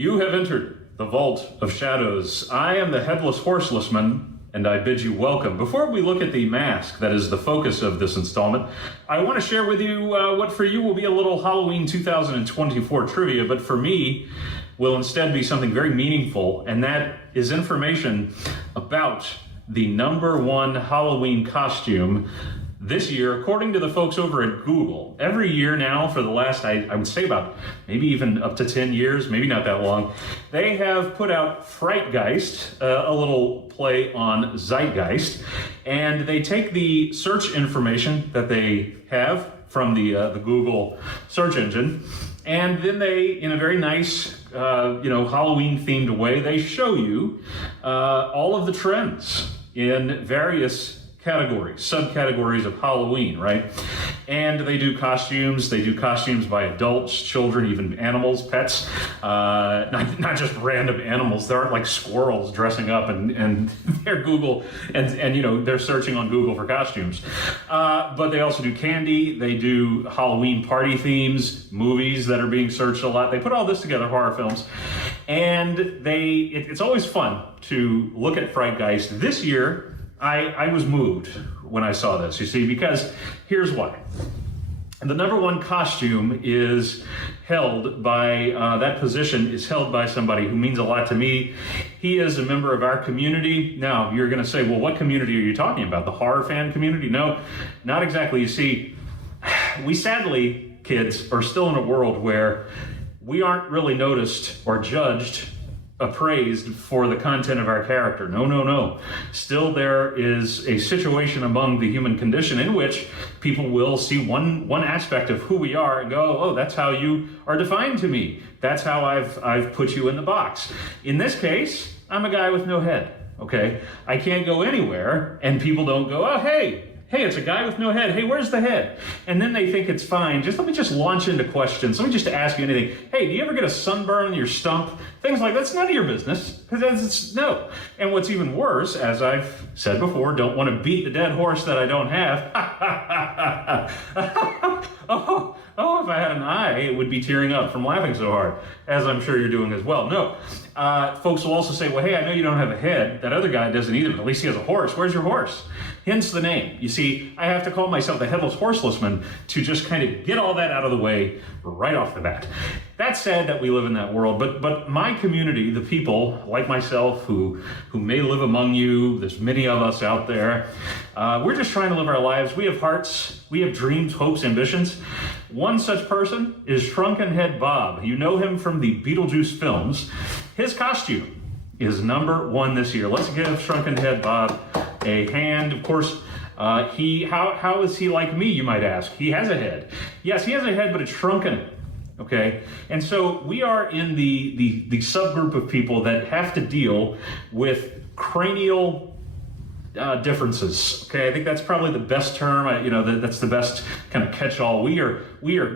You have entered the Vault of Shadows. I am the Headless Horselessman, and I bid you welcome. Before we look at the mask that is the focus of this installment, I want to share with you what for you will be a little Halloween 2024 trivia, but for me will instead be something very meaningful, and that is information about the #1 Halloween costume this year, according to the folks over at Google. Every year now for the last, I would say about maybe even up to 10 years, maybe not that long, they have put out Frightgeist, a little play on Zeitgeist, and they take the search information that they have from the Google search engine, and then they, in a very nice, Halloween-themed way, they show you all of the trends in various categories, subcategories of Halloween, right? And they do costumes by adults, children, even animals, pets, not just random animals. There aren't like squirrels dressing up and they're Google, and they're searching on Google for costumes. But they also do candy, they do Halloween party themes, movies that are being searched a lot. They put all this together, horror films, and it's always fun to look at Frightgeist. This year, I was moved when I saw this, you see, because here's why. The #1 costume is held by, that position is held by somebody who means a lot to me. He is a member of our community. Now, you're going to say, well, what community are you talking about? The horror fan community? No, not exactly. You see, we sadly, kids, are still in a world where we aren't really noticed or judged, appraised for the content of our character. No. Still, there is a situation among the human condition in which people will see one aspect of who we are and go, oh, that's how you are defined to me. That's how I've put you in the box. In this case, I'm a guy with no head, okay? I can't go anywhere and people don't go, oh, hey, it's a guy with no head. Hey, where's the head? And then they think it's fine. Let me just launch into questions. Let me just ask you anything. Hey, do you ever get a sunburn on your stump? Things like that's none of your business. Because it's no. And what's even worse, as I've said before, don't want to beat the dead horse that I don't have. Oh, if I had an eye, it would be tearing up from laughing so hard, as I'm sure you're doing as well. No. Folks will also say, well, hey, I know you don't have a head. That other guy doesn't either, but at least he has a horse. Where's your horse? Hence the name. You see, I have to call myself the Headless Horselessman to just kind of get all that out of the way right off the bat. That's sad that we live in that world, but my community, the people like myself who may live among you, there's many of us out there, we're just trying to live our lives. We have hearts, we have dreams, hopes, ambitions. One such person is Shrunken Head Bob. You know him from the Beetlejuice films. His costume is #1 this year. Let's give Shrunken Head Bob a hand. Of course, how is he like me, you might ask? He has a head. Yes, he has a head, but it's shrunken. Okay, and so we are in the subgroup of people that have to deal with cranial differences. Okay, I think that's probably the best term. That's the best kind of catch-all. We are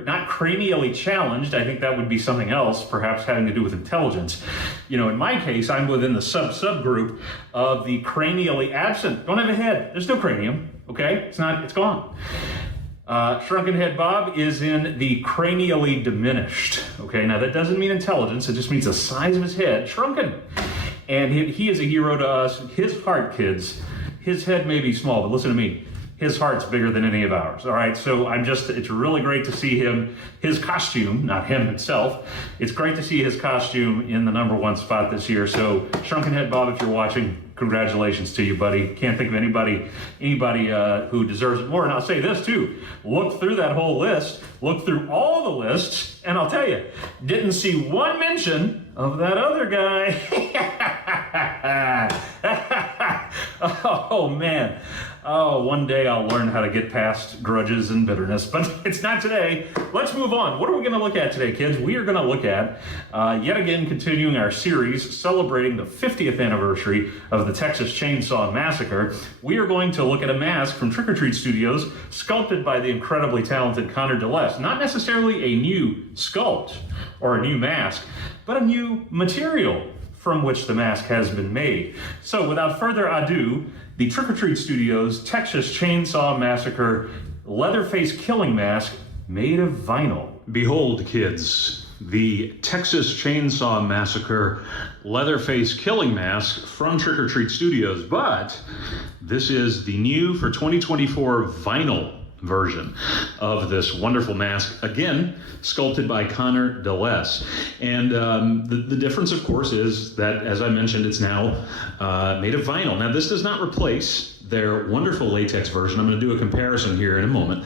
not cranially challenged. I think that would be something else, perhaps having to do with intelligence. In my case, I'm within the subgroup of the cranially absent. Don't have a head. There's no cranium. Okay, it's gone. Shrunken Head Bob is in the cranially diminished. Okay, now that doesn't mean intelligence, it just means the size of his head, shrunken. And he is a hero to us. His heart, kids, his head may be small, but listen to me, his heart's bigger than any of ours, all right? So it's really great to see his costume, not him himself, it's great to see his costume in the #1 spot this year. So Shrunken Head Bob, if you're watching, congratulations to you, buddy. Can't think of anybody who deserves it more. And I'll say this too, look through that whole list, look through all the lists, and I'll tell you, didn't see one mention of that other guy. Oh man. Oh, one day I'll learn how to get past grudges and bitterness, but it's not today. Let's move on. What are we going to look at today, kids? We are going to look at, yet again, continuing our series celebrating the 50th anniversary of the Texas Chainsaw Massacre. We are going to look at a mask from Trick or Treat Studios, sculpted by the incredibly talented Connor Deless. Not necessarily a new sculpt or a new mask, but a new material from which the mask has been made. So without further ado, the Trick or Treat Studios Texas Chainsaw Massacre Leatherface Killing Mask made of vinyl. Behold, kids, the Texas Chainsaw Massacre Leatherface Killing Mask from Trick or Treat Studios, but this is the new for 2024 vinyl version of this wonderful mask, again sculpted by Connor Deless. And the difference, of course, is that, as I mentioned, it's now made of vinyl. Now, this does not replace their wonderful latex version. I'm going to do a comparison here in a moment.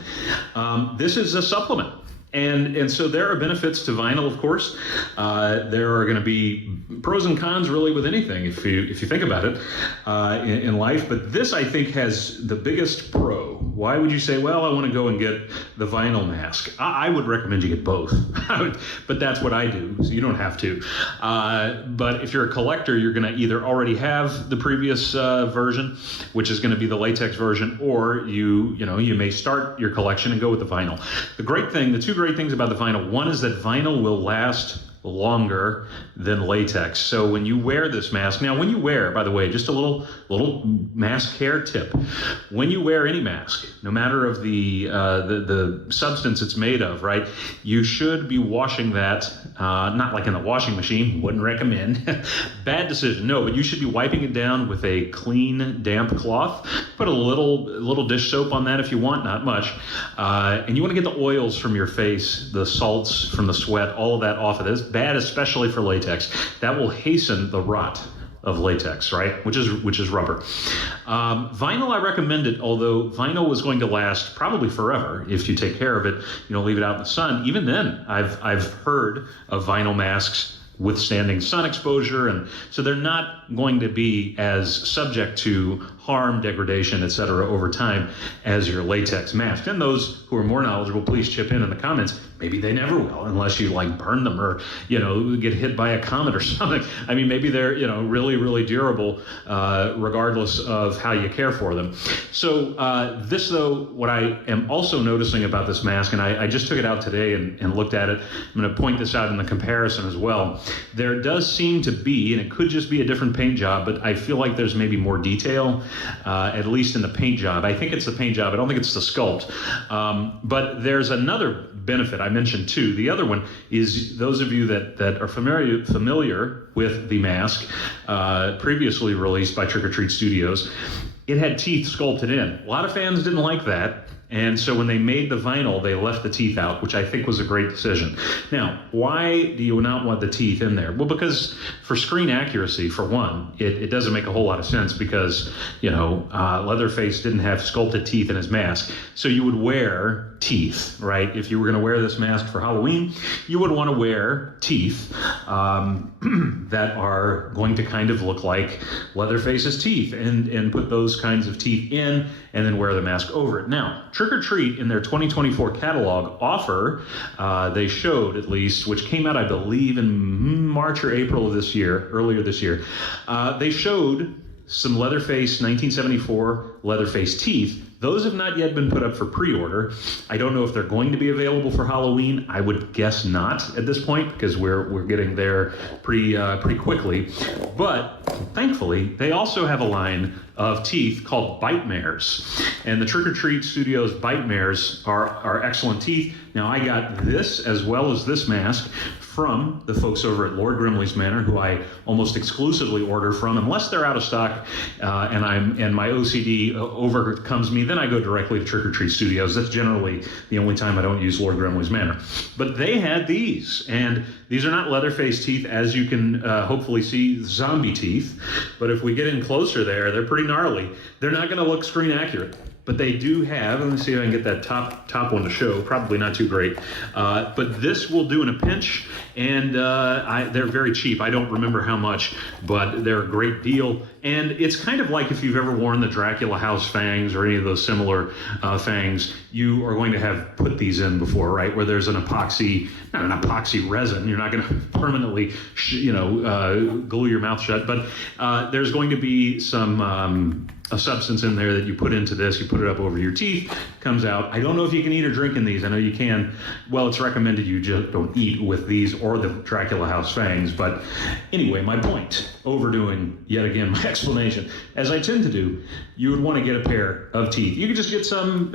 This is a supplement. And so there are benefits to vinyl, of course. There are going to be pros and cons, really, with anything, if you think about it, in life. But this, I think, has the biggest pro. Why would you say, well, I want to go and get the vinyl mask? I would recommend you get both, but that's what I do, so you don't have to. But if you're a collector, you're going to either already have the previous version, which is going to be the latex version, or you may start your collection and go with the vinyl. The two great things about the vinyl. One is that vinyl will last longer than latex. So when you wear this mask, now when you wear, by the way, just a little mask care tip. When you wear any mask, no matter of the substance it's made of, right, you should be washing that, not like in the washing machine, wouldn't recommend. Bad decision, no, but you should be wiping it down with a clean, damp cloth. Put a little dish soap on that if you want, not much. And you want to get the oils from your face, the salts from the sweat, all of that off of this. Bad, especially for latex. That will hasten the rot of latex, right? Which is rubber. Vinyl, I recommend it, although vinyl was going to last probably forever if you take care of it, leave it out in the sun. Even then, I've heard of vinyl masks withstanding sun exposure, and so they're not going to be as subject to harm, degradation, etc. over time as your latex mask. And those who are more knowledgeable, please chip in the comments. Maybe they never will, unless you burn them or get hit by a comet or something. I mean, maybe they're really, really durable, regardless of how you care for them. So this, though, what I am also noticing about this mask, and I just took it out today and looked at it. I'm going to point this out in the comparison as well. There does seem to be, and it could just be a different paint job, but I feel like there's maybe more detail, at least in the paint job. I think it's the paint job. I don't think it's the sculpt. But there's another benefit I mentioned too. The other one is those of you that are familiar with the mask, previously released by Trick or Treat Studios. It had teeth sculpted in. A lot of fans didn't like that. And so when they made the vinyl, they left the teeth out, which I think was a great decision. Now, why do you not want the teeth in there? Well, because for screen accuracy, for one, it doesn't make a whole lot of sense because, Leatherface didn't have sculpted teeth in his mask. So you would wear teeth, right? If you were going to wear this mask for Halloween, you would want to wear teeth that are going to kind of look like Leatherface's teeth and put those kinds of teeth in and then wear the mask over it. Now, Trick or Treat in their 2024 catalog offer, they showed at least, which came out, I believe, in March or April of this year, earlier this year, they showed some Leatherface 1974 Leatherface teeth. Those have not yet been put up for pre-order. I don't know if they're going to be available for Halloween. I would guess not at this point because we're getting there pretty quickly. But thankfully, they also have a line of teeth called Bite Mares. And the Trick or Treat Studios Bite Mares are excellent teeth. Now, I got this as well as this mask from the folks over at Lord Grimley's Manor, who I almost exclusively order from, unless they're out of stock and my OCD overcomes me. Then I go directly to Trick or Treat Studios. That's generally the only time I don't use Lord Grimley's Manor. But they had these, and these are not Leatherface teeth, as you can hopefully see, zombie teeth. But if we get in closer there, they're pretty gnarly. They're not going to look screen accurate. But they do have, let me see if I can get that top one to show, probably not too great. But this will do in a pinch, and they're very cheap. I don't remember how much, but they're a great deal. And it's kind of like if you've ever worn the Dracula House fangs or any of those similar fangs, you are going to have put these in before, right? Where there's an epoxy, not an epoxy resin. You're not going to permanently, glue your mouth shut, but there's going to be some a substance in there that you put into this. You put it up over your teeth, comes out. I don't know if you can eat or drink in these. I know you can. Well, it's recommended you just don't eat with these or the Dracula House fangs. But anyway, my point, overdoing yet again my explanation, as I tend to do, you would want to get a pair of teeth. You could just get some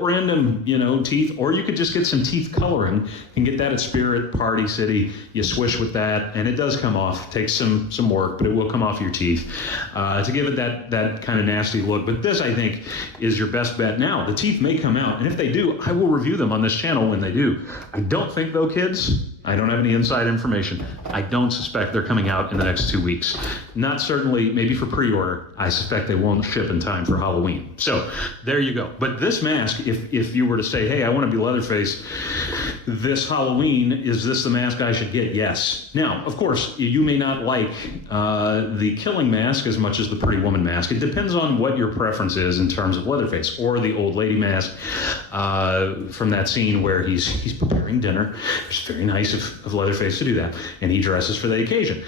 random, teeth, or you could just get some teeth coloring and get that at Spirit, Party City. You swish with that, and it does come off. Takes some work, but it will come off your teeth to give it that kind of nasty look. But this, I think, is your best bet. Now, the teeth may come out, and if they do, I will review them on this channel when they do. I don't think, though, kids, I don't have any inside information. I don't suspect they're coming out in the next 2 weeks. Not certainly, maybe for pre-order. I suspect they won't ship in time for Halloween. So there you go. But this mask, if you were to say, hey, I want to be Leatherface this Halloween, is this the mask I should get? Yes. Now, of course, you may not like the Killing Mask as much as the Pretty Woman mask. It depends on what your preference is in terms of Leatherface, or the Old Lady mask from that scene where he's preparing dinner. It's very nice of Leatherface to do that, and he dresses for the occasion.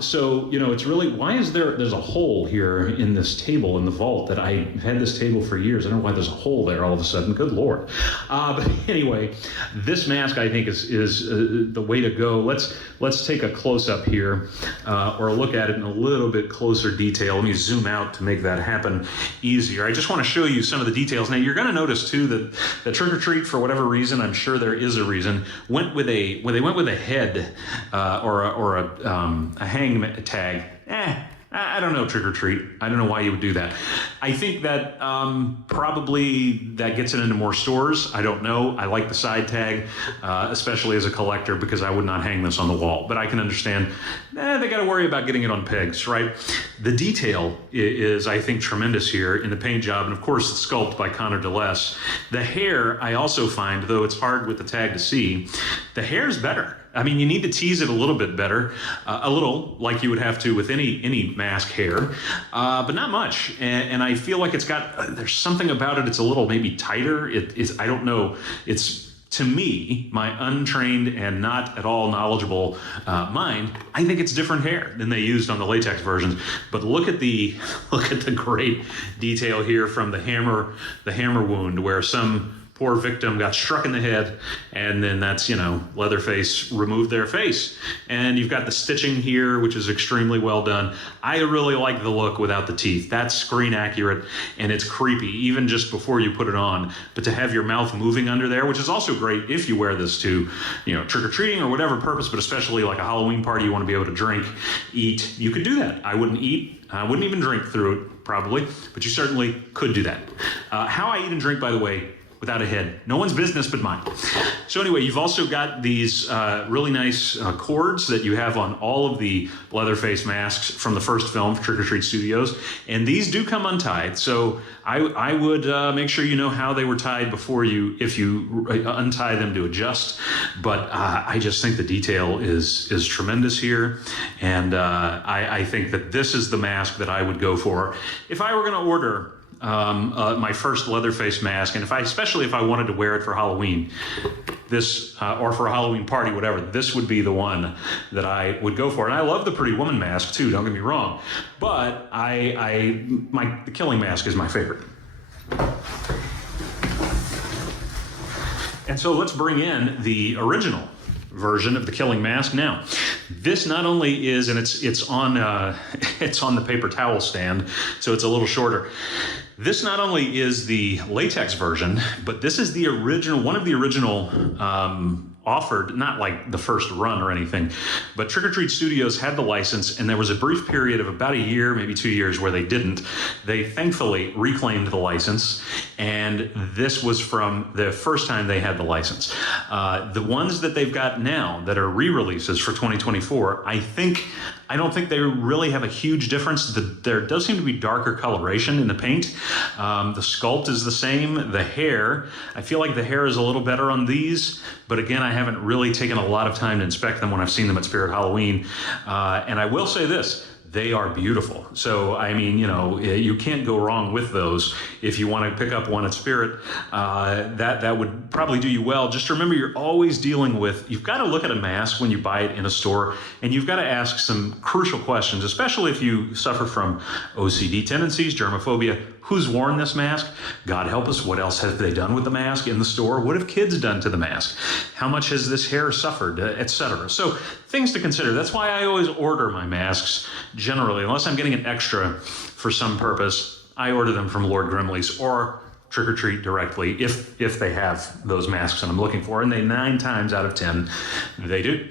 So, it's really, why is there's a hole here in this table in the vault that I've had this table for years. I don't know why there's a hole there all of a sudden. Good Lord. But anyway, this mask, I think, is the way to go. Let's take a close-up here, or a look at it in a little bit closer detail. Let me zoom out to make that happen easier. I just want to show you some of the details. Now, you're going to notice, too, that the Trick or Treat, for whatever reason, I'm sure there is a reason, went with a head or a hang tag. I don't know, Trick or Treat. I don't know why you would do that. I think that probably that gets it into more stores. I don't know. I like the side tag, especially as a collector, because I would not hang this on the wall. But I can understand they got to worry about getting it on pegs, right? The detail is, I think, tremendous here in the paint job, and of course the sculpt by Connor Deless. The hair, I also find, though it's hard with the tag to see, the hair's better. I mean, you need to tease it a little bit better, a little like you would have to with any mask hair, but not much. And I feel like it's got, there's something about it. It's a little maybe tighter. I don't know. It's, to me, my untrained and not at all knowledgeable mind, I think it's different hair than they used on the latex versions. But look at the great detail here from the hammer wound, where some poor victim got struck in the head, and then that's, Leatherface removed their face. And you've got the stitching here, which is extremely well done. I really like the look without the teeth. That's screen accurate, and it's creepy, even just before you put it on. But to have your mouth moving under there, which is also great if you wear this to, trick-or-treating or whatever purpose, but especially like a Halloween party, you want to be able to drink, eat. You could do that. I wouldn't eat. I wouldn't even drink through it, probably, but you certainly could do that. How I eat and drink, by the way, without a head. No one's business but mine. So anyway, you've also got these really nice cords that you have on all of the Leatherface masks from the first film, Trick or Treat Studios. And these do come untied. So I would make sure you know how they were tied before if you untie them to adjust. But I just think the detail is tremendous here. And I think that this is the mask that I would go for if I were going to order my first Leatherface mask, and especially if I wanted to wear it for Halloween, this or for a Halloween party, whatever, this would be the one that I would go for. And I love the Pretty Woman mask too, don't get me wrong, but the Killing Mask is my favorite. And so let's bring in the original version of the Killing Mask now. This not only is, and it's on the paper towel stand, so it's a little shorter. This not only is the latex version, but this is the original, one of the original offered, not like the first run or anything, but Trick or Treat Studios had the license, and there was a brief period of about a year, maybe 2 years, where they didn't. They thankfully reclaimed the license, and this was from the first time they had the license. The ones that they've got now that are re-releases for 2024, I don't think they really have a huge difference. There does seem to be darker coloration in the paint. The sculpt is the same. The hair, I feel like the hair is a little better on these, but again, I haven't really taken a lot of time to inspect them when I've seen them at Spirit Halloween. And I will say this, they are beautiful. So, I mean, you know, you can't go wrong with those. If you want to pick up one at Spirit, that would probably do you well. Just remember, you're always dealing with, you've got to look at a mask when you buy it in a store, and you've got to ask some crucial questions, especially if you suffer from OCD tendencies, germophobia. Who's worn this mask? God help us, what else have they done with the mask in the store? What have kids done to the mask? How much has this hair suffered, etc.? So things to consider. That's why I always order my masks generally, unless I'm getting an extra for some purpose. I order them from Lord Grimley's or Trick or Treat directly if they have those masks that I'm looking for, and they 9 times out of 10 they do.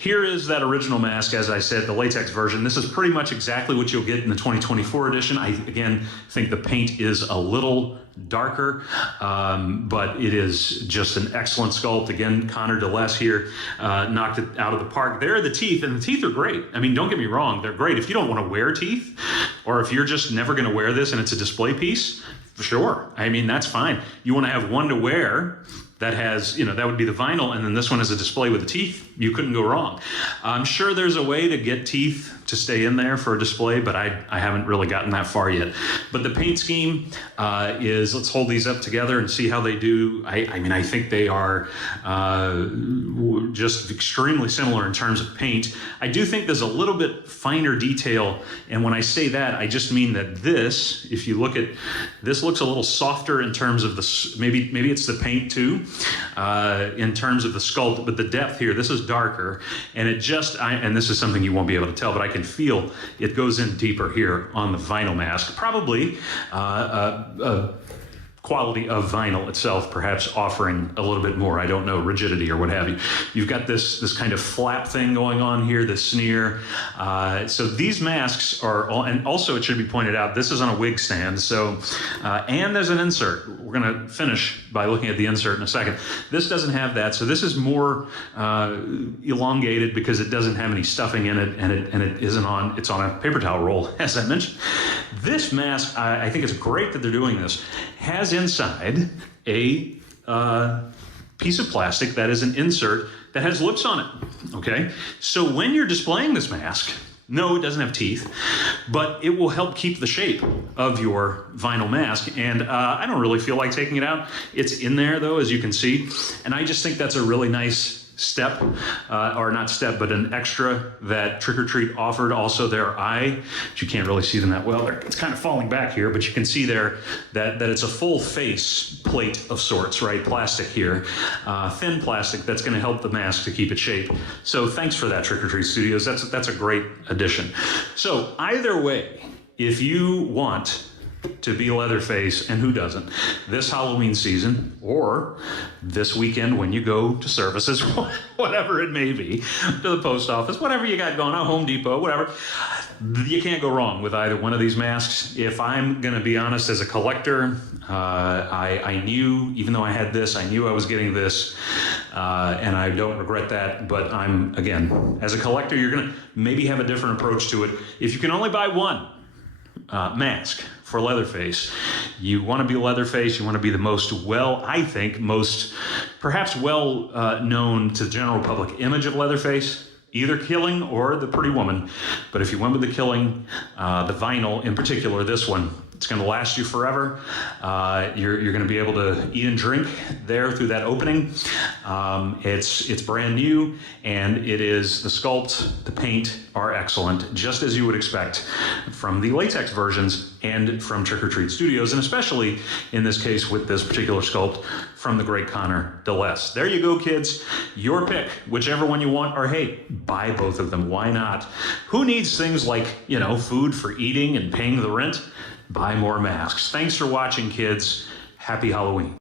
Here is that original mask, as I said, the latex version. This is pretty much exactly what you'll get in the 2024 edition. I again think the paint is a little darker, but it is just an excellent sculpt. Again, Connor Deless here knocked it out of the park. There are the teeth, and the teeth are great. I mean, don't get me wrong, they're great. If you don't want to wear teeth, or if you're just never going to wear this and it's a display piece, sure. I mean, that's fine. You want to have one to wear that has, you know, that would be the vinyl, and then this one is a display with the teeth. You couldn't go wrong. I'm sure there's a way to get teeth to stay in there for a display, but I haven't really gotten that far yet. But the paint scheme is, let's hold these up together and see how they do. I mean, I think they are just extremely similar in terms of paint. I do think there's a little bit finer detail, and when I say that, I just mean that this, if you look at, this looks a little softer in terms of the, maybe it's the paint too, in terms of the sculpt, but the depth here, this is darker, and it just, and this is something you won't be able to tell, but I can feel it goes in deeper here on the vinyl mask. Probably quality of vinyl itself, perhaps offering a little bit more, I don't know, rigidity or what have you. You've got this kind of flap thing going on here, this sneer. So these masks are, and also it should be pointed out, this is on a wig stand. So, and there's an insert. We're gonna finish by looking at the insert in a second. This doesn't have that, so this is more elongated because it doesn't have any stuffing in it, and it isn't on, it's on a paper towel roll, as I mentioned. This mask, I think it's great that they're doing this, has inside a piece of plastic that is an insert that has lips on it, okay? So when you're displaying this mask, no, it doesn't have teeth, but it will help keep the shape of your vinyl mask, and I don't really feel like taking it out. It's in there, though, as you can see, and I just think that's a really nice step, or not step, but an extra that Trick or Treat offered. Also their eye, but you can't really see them that well. It's kind of falling back here, but you can see there that it's a full face plate of sorts, right? Plastic here, thin plastic that's going to help the mask to keep its shape. So thanks for that, Trick or Treat Studios. That's a great addition. So either way, if you want to be Leatherface, and who doesn't, this Halloween season or this weekend when you go to services, whatever it may be, to the post office, whatever you got going on, Home Depot, whatever, you can't go wrong with either one of these masks. If I'm going to be honest, as a collector, I knew, even though I had this, I knew I was getting this, and I don't regret that. But I'm, again, as a collector, you're going to maybe have a different approach to it. If you can only buy one mask for Leatherface, you want to be Leatherface, you want to be the most perhaps well known to the general public image of Leatherface, either Killing or the Pretty Woman. But if you went with the Killing, the vinyl in particular, this one, it's going to last you forever. You're going to be able to eat and drink there through that opening. It's brand new, and it is, the sculpt, the paint are excellent, just as you would expect from the latex versions and from Trick or Treat Studios, and especially in this case with this particular sculpt from the great Connor Deless. There you go, kids. Your pick, whichever one you want, or hey, buy both of them. Why not? Who needs things like, you know, food for eating and paying the rent? Buy more masks. Thanks for watching, kids. Happy Halloween.